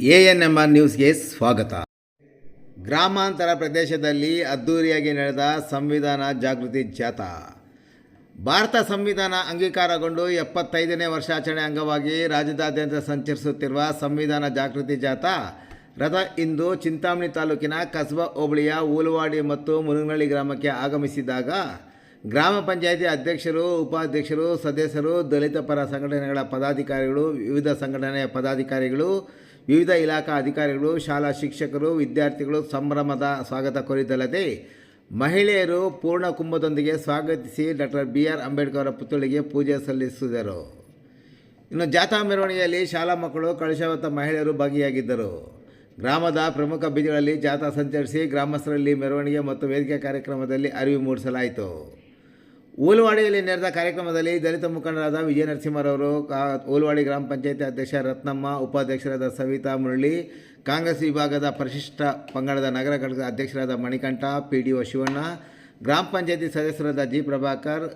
A N M R ನ್ಯೂಸ್ಗೆ ಸ್ವಾಗತ. ಗ್ರಾಮಾಂತರ ಪ್ರದೇಶದಲ್ಲಿ ಅದ್ದೂರಿಯಾಗಿ ನಡೆದ ಸಂವಿಧಾನ ಜಾಗೃತಿ ಜಾಥಾ. ಭಾರತ ಸಂವಿಧಾನ ಅಂಗೀಕಾರಗೊಂಡು ಎಪ್ಪತ್ತೈದನೇ ವರ್ಷಾಚರಣೆ ಅಂಗವಾಗಿ ರಾಜ್ಯದಾದ್ಯಂತ ಸಂಚರಿಸುತ್ತಿರುವ ಸಂವಿಧಾನ ಜಾಗೃತಿ ಜಾಥಾ ರಥ ಇಂದು ಚಿಂತಾಮಣಿ ತಾಲೂಕಿನ ಕಸಬಾ ಹೋಬಳಿಯ ಊಲವಾಡಿ ಮತ್ತು ಮುನುಗನಹಳ್ಳಿ ಗ್ರಾಮಕ್ಕೆ ಆಗಮಿಸಿದಾಗ ಗ್ರಾಮ ಪಂಚಾಯಿತಿ ಅಧ್ಯಕ್ಷರು, ಉಪಾಧ್ಯಕ್ಷರು, ಸದಸ್ಯರು, ದಲಿತ ಪರ ಸಂಘಟನೆಗಳ ಪದಾಧಿಕಾರಿಗಳು, ವಿವಿಧ ಸಂಘಟನೆಯ ಪದಾಧಿಕಾರಿಗಳು ವಿವಿಧ ಇಲಾಖಾ ಅಧಿಕಾರಿಗಳು, ಶಾಲಾ ಶಿಕ್ಷಕರು, ವಿದ್ಯಾರ್ಥಿಗಳು ಸಂಭ್ರಮದ ಸ್ವಾಗತ ಕೋರಿದ್ದಲ್ಲದೆ, ಮಹಿಳೆಯರು ಪೂರ್ಣ ಕುಂಭದೊಂದಿಗೆ ಸ್ವಾಗತಿಸಿ ಡಾಕ್ಟರ್ ಬಿ ಆರ್ ಅಂಬೇಡ್ಕರ್ ಅವರ ಪುತ್ಥಳಿಗೆ ಪೂಜೆ ಸಲ್ಲಿಸಿದರು. ಇನ್ನು ಜಾಥಾ ಮೆರವಣಿಗೆಯಲ್ಲಿ ಶಾಲಾ ಮಕ್ಕಳು ಕಳಶಾವತ ಮಹಿಳೆಯರು ಭಾಗಿಯಾಗಿದ್ದರು. ಗ್ರಾಮದ ಪ್ರಮುಖ ಬೀದಿಗಳಲ್ಲಿ ಜಾಥಾ ಸಂಚರಿಸಿ ಗ್ರಾಮಸ್ಥರಲ್ಲಿ ಮೆರವಣಿಗೆ ಮತ್ತು ವೇದಿಕೆ ಕಾರ್ಯಕ್ರಮದಲ್ಲಿ ಅರಿವು ಮೂಡಿಸಲಾಯಿತು. ಊಲವಾಡಿಯಲ್ಲಿ ನಡೆದ ಕಾರ್ಯಕ್ರಮದಲ್ಲಿ ದಲಿತ ಮುಖಂಡರಾದ ವಿಜಯ ನರಸಿಂಹರವರು ಓಲ್ವಾಡಿ ಗ್ರಾಮ ಪಂಚಾಯತಿ ಅಧ್ಯಕ್ಷ ರತ್ನಮ್ಮ, ಉಪಾಧ್ಯಕ್ಷರಾದ ಸವಿತಾ ಮುರಳಿ, ಕಾಂಗ್ರೆಸ್ ವಿಭಾಗದ ಪರಿಶಿಷ್ಟ ಪಂಗಡದ ನಗರ ಘಟಕದ ಅಧ್ಯಕ್ಷರಾದ Manikanta P D O Shivanna, ಗ್ರಾಮ ಪಂಚಾಯತಿ ಸದಸ್ಯರಾದ ಜಿ ಪ್ರಭಾಕರ್,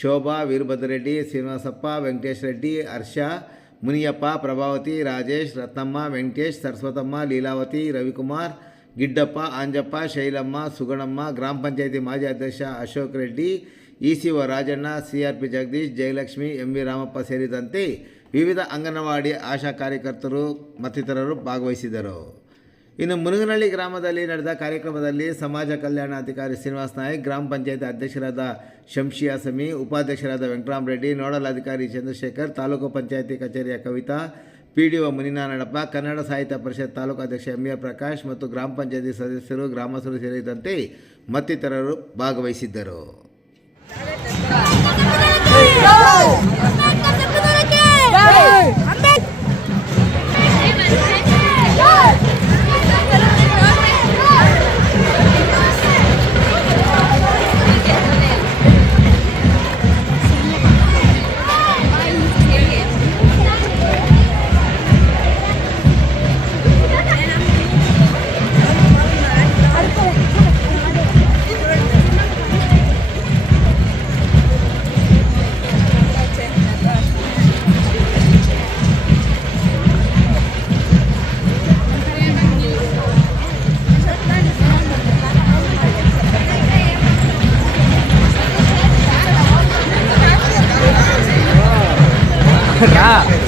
ಶೋಭಾ, ವೀರಭದ್ರರೆಡ್ಡಿ, ಶ್ರೀನಿವಾಸಪ್ಪ, ವೆಂಕಟೇಶ್ ರೆಡ್ಡಿ, ಹರ್ಷ, ಮುನಿಯಪ್ಪ, ಪ್ರಭಾವತಿ, ರಾಜೇಶ್, ರತ್ನಮ್ಮ, ವೆಂಕಟೇಶ್, ಸರಸ್ವತಮ್ಮ, ಲೀಲಾವತಿ, ರವಿಕುಮಾರ್, ಗಿಡ್ಡಪ್ಪ, ಆಂಜಪ್ಪ, ಶೈಲಮ್ಮ, ಸುಗಣಮ್ಮ, ಗ್ರಾಮ ಪಂಚಾಯತಿ ಮಾಜಿ ಅಧ್ಯಕ್ಷ Ashok Reddy E C O Rajanna C R P Jagadish, Jayalakshmi M V Ramappa ಸೇರಿದಂತೆ ವಿವಿಧ ಅಂಗನವಾಡಿ ಆಶಾ ಕಾರ್ಯಕರ್ತರು ಮತ್ತಿತರರು ಭಾಗವಹಿಸಿದರು ಇನ್ನು ಮುನುಗನಹಳ್ಳಿ ಗ್ರಾಮದಲ್ಲಿ ನಡೆದ ಕಾರ್ಯಕ್ರಮದಲ್ಲಿ ಸಮಾಜ ಕಲ್ಯಾಣಾಧಿಕಾರಿ ಶ್ರೀನಿವಾಸ್ ನಾಯಕ್, ಗ್ರಾಮ ಪಂಚಾಯತ್ ಅಧ್ಯಕ್ಷರಾದ ಶಂಶಿಯಾ ಸಮಿ ಉಪಾಧ್ಯಕ್ಷರಾದ ವೆಂಕಟರಾಮರೆಡ್ಡಿ ನೋಡಲ್ ಅಧಿಕಾರಿ ಚಂದ್ರಶೇಖರ್, ತಾಲೂಕು ಪಂಚಾಯಿತಿ ಕಚೇರಿಯ Kavitha P D O Muninarayanappa, Kannada Sahitya Parishat taluk ಅಧ್ಯಕ್ಷ ಎಂ ಎ ಪ್ರಕಾಶ್ ಮತ್ತು ಗ್ರಾಮ ಪಂಚಾಯತಿ ಸದಸ್ಯರು, ಗ್ರಾಮಸ್ಥರು ಸೇರಿದಂತೆ ಮತ್ತಿತರರು ಭಾಗವಹಿಸಿದ್ದರು. Go! จ้า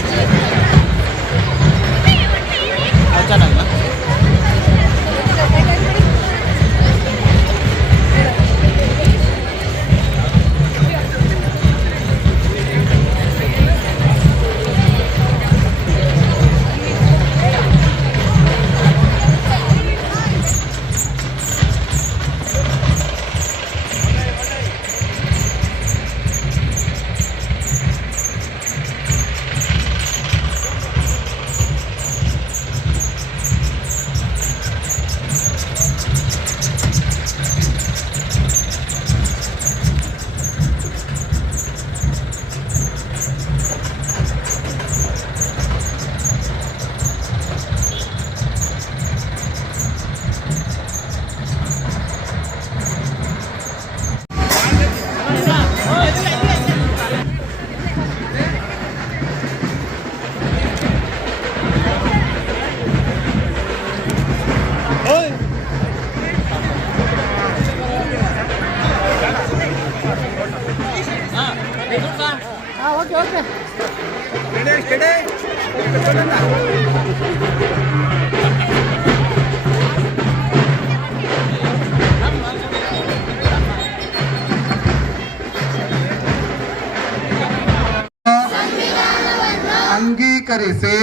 ಅಂಗೀಕರಿಸಿ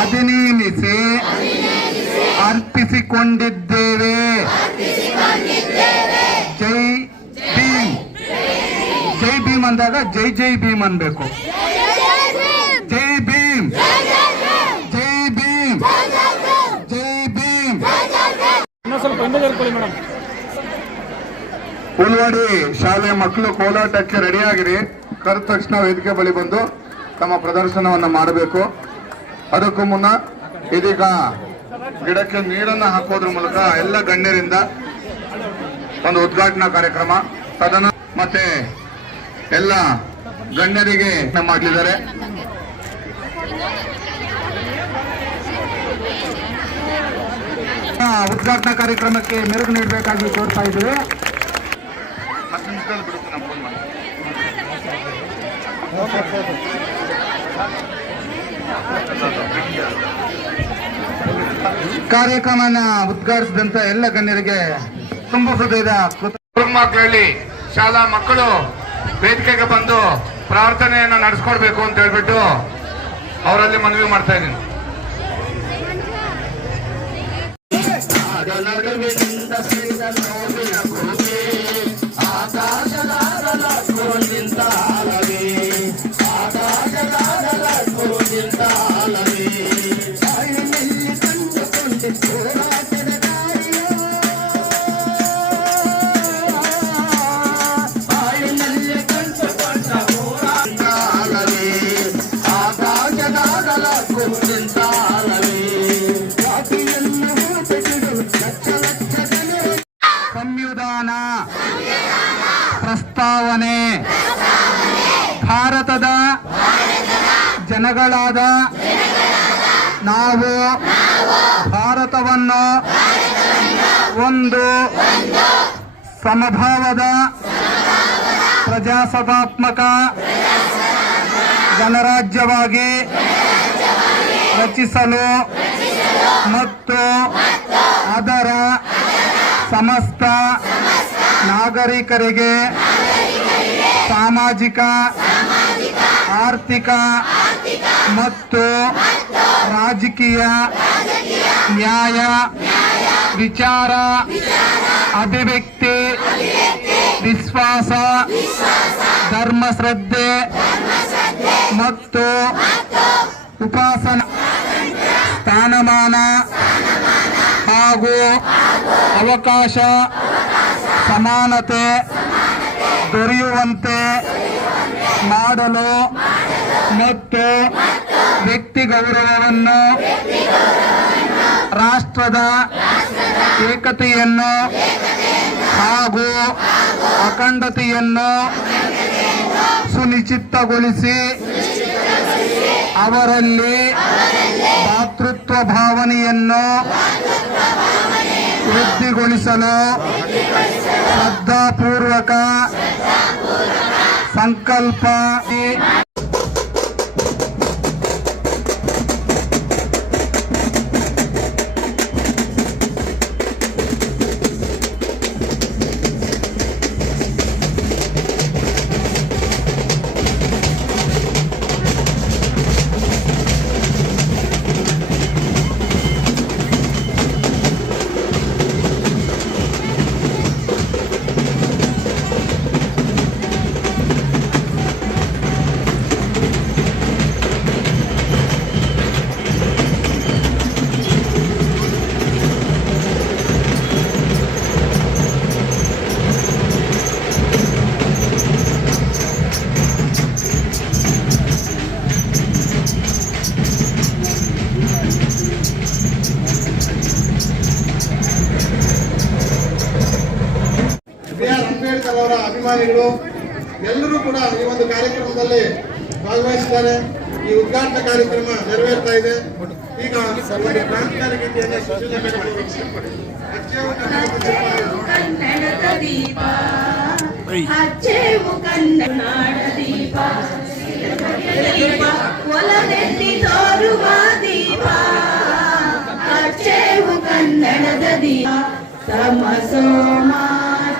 ಅಧಿನಿಯಮಿಸಿ ಅರ್ಪಿಸಿಕೊಂಡಿದ್ದೇವೆ ಜೈ ಭೀಮ್ ಜೈ ಭೀಮ್ ಅಂದಾಗ ಜೈ ಜೈ ಭೀಮ್ ಅನ್ಬೇಕು ಸ್ವಲ್ಪ ಹಿಂದೆ ಮೇಡಮ್. ಶಾಲೆ ಮಕ್ಕಳು ಕೋಲಾಟಕ್ಕೆ ರೆಡಿಯಾಗಿರಿ ಕರೆದ ತಕ್ಷಣ ವೇದಿಕೆ ಬಳಿ ಬಂದು ತಮ್ಮ ಪ್ರದರ್ಶನವನ್ನು ಮಾಡಬೇಕು. ಅದಕ್ಕೂ ಮುನ್ನ ಇದೀಗ ಗಿಡಕ್ಕೆ ನೀರನ್ನು ಹಾಕೋದ್ರ ಮೂಲಕ ಎಲ್ಲ ಗಣ್ಯರಿಂದ ಒಂದು ಉದ್ಘಾಟನಾ ಕಾರ್ಯಕ್ರಮ. ಸದನ ಮತ್ತೆ ಎಲ್ಲ ಗಣ್ಯರಿಗೆ ಮಾಡಲಿದ್ದಾರೆ ಉದ್ಘಾಟನಾ ಕಾರ್ಯಕ್ರಮಕ್ಕೆ ಮೆರುಗು ನೀಡಬೇಕಾಗಿ ಕೋರ್ತಾ ಇದ್ದೇವೆ. ಕಾರ್ಯಕ್ರಮನ ಉದ್ಘಾಟಿಸಿದಂತ ಎಲ್ಲ ಗಣ್ಯರಿಗೆ ತುಂಬ ಹೃದಯದ ಮಕ್ಕಳಲ್ಲಿ ಶಾಲಾ ಮಕ್ಕಳು ವೇದಿಕೆಗೆ ಬಂದು ಪ್ರಾರ್ಥನೆಯನ್ನ ನಡೆಸ್ಕೊಡ್ಬೇಕು ಅಂತ ಹೇಳ್ಬಿಟ್ಟು ಅವರಲ್ಲಿ ಮನವಿ ಮಾಡ್ತಾ ಇದ್ದೀನಿ. మదనలు వింత శ్రీత నోమిన కోటి ಪ್ರಸ್ತಾವನೆ. ಭಾರತದ ಜನಗಳಾದ ನಾವು ಭಾರತವನ್ನು ಒಂದು ಸಮಭಾವದ ಪ್ರಜಾಸತ್ತಾತ್ಮಕ ಗಣರಾಜ್ಯವಾಗಿ ರಚಿಸಲು ಮತ್ತು ಅದರ ಸಮಸ್ತ ನಾಗರಿಕರಿಗೆ ಸಾಮಾಜಿಕ, ಆರ್ಥಿಕ ಮತ್ತು ರಾಜಕೀಯ ನ್ಯಾಯ, ವಿಚಾರ, ಅಭಿವ್ಯಕ್ತಿ, ವಿಶ್ವಾಸ, ಧರ್ಮಶ್ರದ್ಧೆ ಮತ್ತು ಉಪಾಸನ ಸ್ಥಾನಮಾನ ಹಾಗೂ ಅವಕಾಶ ಸಮಾನತೆ ದೊರೆಯುವಂತೆ ಮಾಡಲು ಮತ್ತು ವ್ಯಕ್ತಿ ಗೌರವವನ್ನು ರಾಷ್ಟ್ರದ ಏಕತೆಯನ್ನು ಹಾಗೂ ಅಖಂಡತೆಯನ್ನು ಸುನಿಶ್ಚಿತಗೊಳಿಸಿ ಅವರಲ್ಲಿ ಭಾತೃತ್ವ ಭಾವನೆಯನ್ನು ವೃದ್ಧಿಗೊಳಿಸಲು ಶ್ರದ್ಧಾಪೂರ್ವಕ ಸಂಕಲ್ಪ ಭಾಗವಹಿಸಿದ್ದಾರೆ ಈ ಉದ್ಘಾಟನಾ ಕಾರ್ಯಕ್ರಮ ನೆರವೇರ್ತಾ ಇದೆ. ಈಗ ಒಂದು ಸುಶೀಲ ಕನ್ನಡದ ದೀಪ ಕನ್ನಡ ದೀಪ ದೀಪ ಒಲವೆತ್ತಿ ತೋರುವ ದೀಪ ಅಚ್ಚೇವು ಕನ್ನಡದ ದೀಪ ತಮಸೋಮ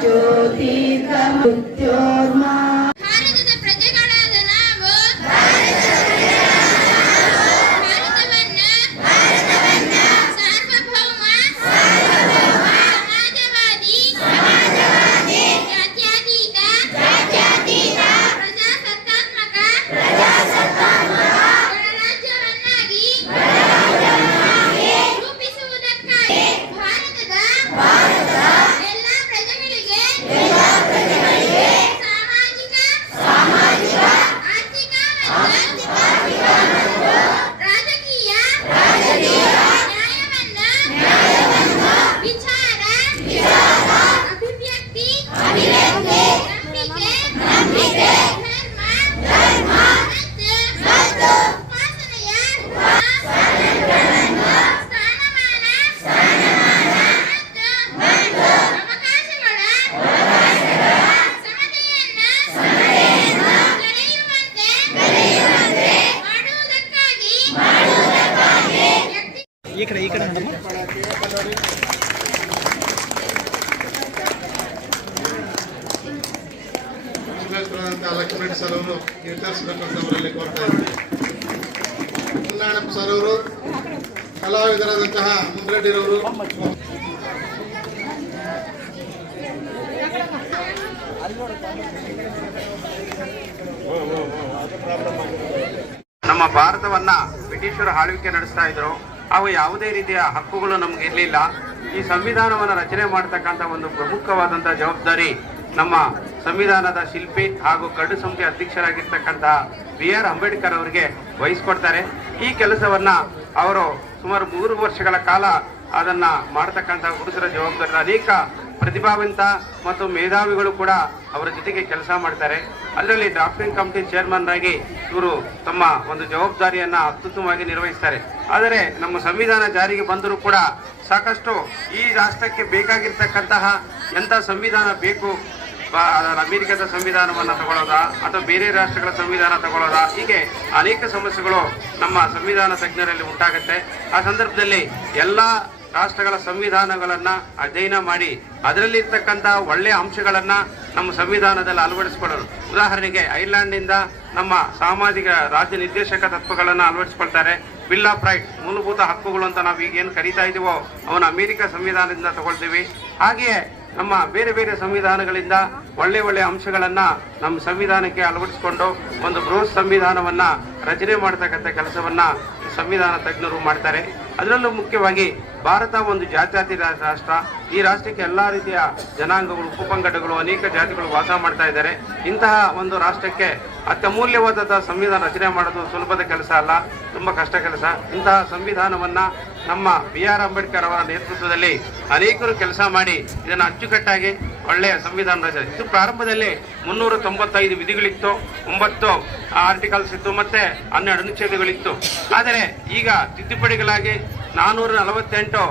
ಜ್ಯೋತಿರ್ಗಮ ಮೃತ್ಯೋರ್ಮಾ ಭಾರತದ ಪ್ರಜೆಗಳಾದ ನಾವು ಭಾರತವನ್ನ ಸಾರ್ವಭೌಮ ಸಮಾಜವಾದಿ ಜಾತ್ಯತೀತ ಪ್ರಜಾಸತ್ತಾತ್ಮಕ ಗಣರಾಜ್ಯವನ್ನಾಗಿ ರೂಪಿಸುವುದಕ್ಕಾಗಿ ಭಾರತದ ಎಲ್ಲ ಪ್ರಜೆಗಳಿಗೆ ಸಾಮಾಜಿಕ ವೆಂಕಟ ಸರ್ ಅವರು ವಿಚಾರಿಸಬೇಕಂತ ಅವರಲ್ಲಿ ಕೋರ್ತಾ ಇದ್ದೀನಿ ಮುನ್ನಾಣಪ್ಪ ಸರ್ ಅವರು ನಮ್ಮ ಭಾರತವನ್ನ ಬ್ರಿಟಿಷರು ಆಳ್ವಿಕೆ ನಡೆಸ್ತಾ ಇದ್ರು. ಅವು ಯಾವುದೇ ರೀತಿಯ ಹಕ್ಕುಗಳು ನಮ್ಗೆ ಇರಲಿಲ್ಲ. ಈ ಸಂವಿಧಾನವನ್ನು ರಚನೆ ಮಾಡತಕ್ಕಂತ ಒಂದು ಪ್ರಮುಖವಾದಂತಹ ಜವಾಬ್ದಾರಿ ನಮ್ಮ ಸಂವಿಧಾನದ ಶಿಲ್ಪಿ ಹಾಗೂ ಕಡು ಸಂಸ್ಥೆ ಅಧ್ಯಕ್ಷರಾಗಿರ್ತಕ್ಕಂಥ ಬಿ ಆರ್ ಅಂಬೇಡ್ಕರ್ ಅವರಿಗೆ ವಹಿಸ್ಕೊಡ್ತಾರೆ. ಈ ಕೆಲಸವನ್ನ ಅವರು ಸುಮಾರು ಮೂರು ವರ್ಷಗಳ ಕಾಲ ಅದನ್ನ ಮಾಡತಕ್ಕಂಥ ಹುಡುಗರ ಜವಾಬ್ದಾರಿ. ಅನೇಕ ಪ್ರತಿಭಾವಂತ ಮತ್ತು ಮೇಧಾವಿಗಳು ಕೂಡ ಅವರ ಜೊತೆಗೆ ಕೆಲಸ ಮಾಡ್ತಾರೆ. ಅದರಲ್ಲಿ ಡ್ರಾಫ್ಟಿಂಗ್ ಕಮಿಟಿ ಚೇರ್ಮನ್ ಆಗಿ ಇವರು ತಮ್ಮ ಒಂದು ಜವಾಬ್ದಾರಿಯನ್ನ ಅತ್ಯುತ್ತಮವಾಗಿ ನಿರ್ವಹಿಸ್ತಾರೆ. ಆದರೆ ನಮ್ಮ ಸಂವಿಧಾನ ಜಾರಿಗೆ ಬಂದರೂ ಕೂಡ ಸಾಕಷ್ಟು ಈ ರಾಷ್ಟ್ರಕ್ಕೆ ಬೇಕಾಗಿರ್ತಕ್ಕಂತಹ ಎಂಥ ಸಂವಿಧಾನ ಬೇಕು ಅಮೆರಿಕದ ಸಂವಿಧಾನವನ್ನು ತಗೊಳ್ಳೋದ ಅಥವಾ ಬೇರೆ ರಾಷ್ಟ್ರಗಳ ಸಂವಿಧಾನ ತಗೊಳ್ಳೋದ ಹೀಗೆ ಅನೇಕ ಸಮಸ್ಯೆಗಳು ನಮ್ಮ ಸಂವಿಧಾನ ತಜ್ಞರಲ್ಲಿ ಉಂಟಾಗುತ್ತೆ. ಆ ಸಂದರ್ಭದಲ್ಲಿ ಎಲ್ಲ ರಾಷ್ಟ್ರಗಳ ಸಂವಿಧಾನಗಳನ್ನು ಅಧ್ಯಯನ ಮಾಡಿ ಅದರಲ್ಲಿರ್ತಕ್ಕಂಥ ಒಳ್ಳೆಯ ಅಂಶಗಳನ್ನು ನಮ್ಮ ಸಂವಿಧಾನದಲ್ಲಿ ಅಳವಡಿಸಿಕೊಳ್ಳಲು ಉದಾಹರಣೆಗೆ ಐರ್ಲೆಂಡ್ನಿಂದ ನಮ್ಮ ಸಾಮಾಜಿಕ ರಾಜ್ಯ ನಿರ್ದೇಶಕ ತತ್ವಗಳನ್ನು ಅಳವಡಿಸ್ಕೊಳ್ತಾರೆ. ಬಿಲ್ ಆಫ್ ರೈಟ್ ಮೂಲಭೂತ ಹಕ್ಕುಗಳು ಅಂತ ನಾವು ಈಗ ಏನು ಕರಿತಾ ಇದ್ದೀವೋ ಅವನು ಅಮೆರಿಕ ಸಂವಿಧಾನದಿಂದ ತಗೊಳ್ತೀವಿ. ಹಾಗೆಯೇ ನಮ್ಮ ಬೇರೆ ಬೇರೆ ಸಂವಿಧಾನಗಳಿಂದ ಒಳ್ಳೆ ಒಳ್ಳೆ ಅಂಶಗಳನ್ನ ನಮ್ಮ ಸಂವಿಧಾನಕ್ಕೆ ಅಳವಡಿಸಿಕೊಂಡು ಒಂದು ಬೃಹತ್ ಸಂವಿಧಾನವನ್ನ ರಚನೆ ಮಾಡತಕ್ಕಂಥ ಕೆಲಸವನ್ನ ಸಂವಿಧಾನ ತಜ್ಞರು ಮಾಡ್ತಾರೆ. ಅದರಲ್ಲೂ ಮುಖ್ಯವಾಗಿ ಭಾರತ ಒಂದು ಜಾತ್ಯಾತಿ ರಾಷ್ಟ್ರ. ಈ ರಾಷ್ಟ್ರಕ್ಕೆ ಎಲ್ಲಾ ರೀತಿಯ ಜನಾಂಗಗಳು, ಉಪಪಂಗಡಗಳು, ಅನೇಕ ಜಾತಿಗಳು ವಾಸ ಮಾಡ್ತಾ ಇದ್ದಾರೆ. ಇಂತಹ ಒಂದು ರಾಷ್ಟ್ರಕ್ಕೆ ಅತ್ಯಮೂಲ್ಯವಾದ ಸಂವಿಧಾನ ರಚನೆ ಮಾಡೋದು ಸುಲಭದ ಕೆಲಸ ಅಲ್ಲ, ತುಂಬಾ ಕಷ್ಟ ಕೆಲಸ. ಇಂತಹ ಸಂವಿಧಾನವನ್ನ ನಮ್ಮ ಬಿ ಆರ್ ಅಂಬೇಡ್ಕರ್ ಅವರ ನೇತೃತ್ವದಲ್ಲಿ ಅನೇಕರು ಕೆಲಸ ಮಾಡಿ ಇದನ್ನು ಅಚ್ಚುಕಟ್ಟಾಗಿ ಒಳ್ಳೆಯ ಸಂವಿಧಾನ ರಚನೆ. ಇದು ಪ್ರಾರಂಭದಲ್ಲಿ ಮುನ್ನೂರ ತೊಂಬತ್ತೈದು ವಿಧಿಗಳಿತ್ತು, ಒಂಬತ್ತು ಆರ್ಟಿಕಲ್ಸ್ ಇತ್ತು ಮತ್ತೆ ಹನ್ನೆರಡು ಅನುಚ್ಛೇದಗಳಿತ್ತು ಆದರೆ ಈಗ ತಿದ್ದುಪಡಿಗಳಾಗಿ ನಾನ್ನೂರ ನಲವತ್ತೆಂಟು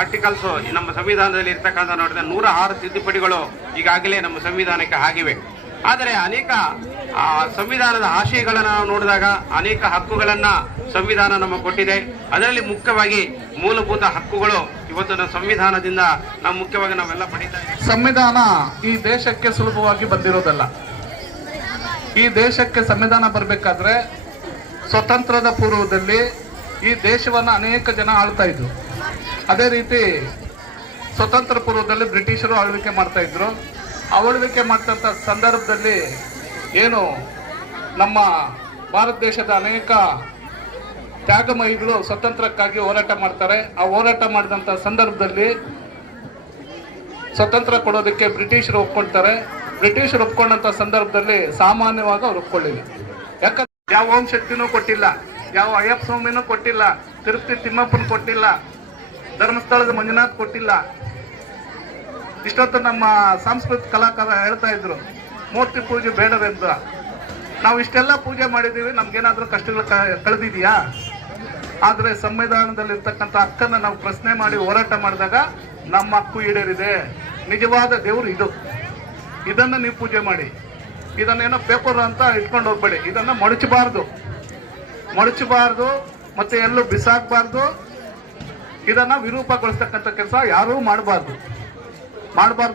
ಆರ್ಟಿಕಲ್ಸ್ ನಮ್ಮ ಸಂವಿಧಾನದಲ್ಲಿ ಇರ್ತಕ್ಕಂಥ ನೋಡಿದ್ರೆ ನೂರ ಆರು ತಿದ್ದುಪಡಿಗಳು ಈಗಾಗಲೇ ನಮ್ಮ ಸಂವಿಧಾನಕ್ಕೆ ಆಗಿವೆ. ಆದರೆ ಅನೇಕ ಆ, ಸಂವಿಧಾನದ ಆಶಯಗಳನ್ನು ನಾವು ನೋಡಿದಾಗ ಅನೇಕ ಹಕ್ಕುಗಳನ್ನು ಸಂವಿಧಾನ ನಮಗೆ ಕೊಟ್ಟಿದೆ. ಅದರಲ್ಲಿ ಮುಖ್ಯವಾಗಿ ಮೂಲಭೂತ ಹಕ್ಕುಗಳು ಇವತ್ತು ನಮ್ಮ ಸಂವಿಧಾನದಿಂದ ನಾವು ಮುಖ್ಯವಾಗಿ ನಾವೆಲ್ಲ ಪಡಿತಾ ಇದ್ದೀವಿ. ಸಂವಿಧಾನ ಈ ದೇಶಕ್ಕೆ ಸುಲಭವಾಗಿ ಬಂದಿರೋದಲ್ಲ. ಈ ದೇಶಕ್ಕೆ ಸಂವಿಧಾನ ಬರಬೇಕಾದ್ರೆ ಸ್ವತಂತ್ರದ ಪೂರ್ವದಲ್ಲಿ ಈ ದೇಶವನ್ನು ಅನೇಕ ಜನ ಆಳ್ತಾ ಇದ್ರು. ಅದೇ ರೀತಿ ಸ್ವತಂತ್ರ ಪೂರ್ವದಲ್ಲಿ ಬ್ರಿಟಿಷರು ಆಳ್ವಿಕೆ ಮಾಡ್ತಾ ಇದ್ರು. ಆಳ್ವಿಕೆ ಮಾಡ್ತಂಥ ಸಂದರ್ಭದಲ್ಲಿ ಏನು ನಮ್ಮ ಭಾರತ ದೇಶದ ಅನೇಕ ತ್ಯಾಗಮಯಿಗಳು ಸ್ವತಂತ್ರಕ್ಕಾಗಿ ಹೋರಾಟ ಮಾಡ್ತಾರೆ. ಆ ಹೋರಾಟ ಮಾಡಿದಂಥ ಸಂದರ್ಭದಲ್ಲಿ ಸ್ವತಂತ್ರ ಕೊಡೋದಕ್ಕೆ ಬ್ರಿಟಿಷರು ಒಪ್ಕೊಳ್ತಾರೆ. ಬ್ರಿಟಿಷರು ಒಪ್ಕೊಂಡಂಥ ಸಂದರ್ಭದಲ್ಲಿ ಸಾಮಾನ್ಯವಾಗಿ ಅವ್ರು ಒಪ್ಕೊಳ್ಳಿಲ್ಲ. ಯಾಕಂದ್ರೆ ಯಾವ ಓಂ ಶಕ್ತಿನೂ ಕೊಟ್ಟಿಲ್ಲ, ಯಾವ ಅಯ್ಯಪ್ಪ ಸ್ವಾಮಿನೂ ಕೊಟ್ಟಿಲ್ಲ, ತಿರುಪತಿ ತಿಮ್ಮಪ್ಪನ ಕೊಟ್ಟಿಲ್ಲ, ಧರ್ಮಸ್ಥಳದ ಮಂಜುನಾಥ್ ಕೊಟ್ಟಿಲ್ಲ. ಇಷ್ಟೊತ್ತು ನಮ್ಮ ಸಾಂಸ್ಕೃತಿಕ ಕಲಾಕಾರ ಹೇಳ್ತಾ ಇದ್ರು ಮೂರ್ತಿ ಪೂಜೆ ಬೇಡವೆಂದ. ನಾವು ಇಷ್ಟೆಲ್ಲ ಪೂಜೆ ಮಾಡಿದ್ದೀವಿ, ನಮ್ಗೇನಾದ್ರೂ ಕಷ್ಟಗಳು ಕಳೆದಿದೆಯಾ? ಆದರೆ ಸಂವಿಧಾನದಲ್ಲಿರ್ತಕ್ಕಂಥ ಹಕ್ಕನ್ನ ನಾವು ಪ್ರಶ್ನೆ ಮಾಡಿ ಹೋರಾಟ ಮಾಡಿದಾಗ ನಮ್ಮ ಹಕ್ಕು ಈಡೇರಿದೆ. ನಿಜವಾದ ದೇವರು ಇದು. ಇದನ್ನ ನೀವು ಪೂಜೆ ಮಾಡಿ. ಇದನ್ನೇನೋ ಪೇಪರ್ ಅಂತ ಇಟ್ಕೊಂಡು ಹೋಗ್ಬೇಡಿ. ಇದನ್ನ ಮಡಚಬಾರ್ದು. ಮಡಚಬಾರ್ದು, ಮತ್ತೆ ಎಲ್ಲೂ ಬಿಸಾಕಬಾರ್ದು. ಇದನ್ನ ವಿರೂಪಗೊಳಿಸ್ತಕ್ಕಂಥ ಕೆಲಸ ಯಾರೂ ಮಾಡಬಾರ್ದು. ಮಾಡಬಾರ್ದು.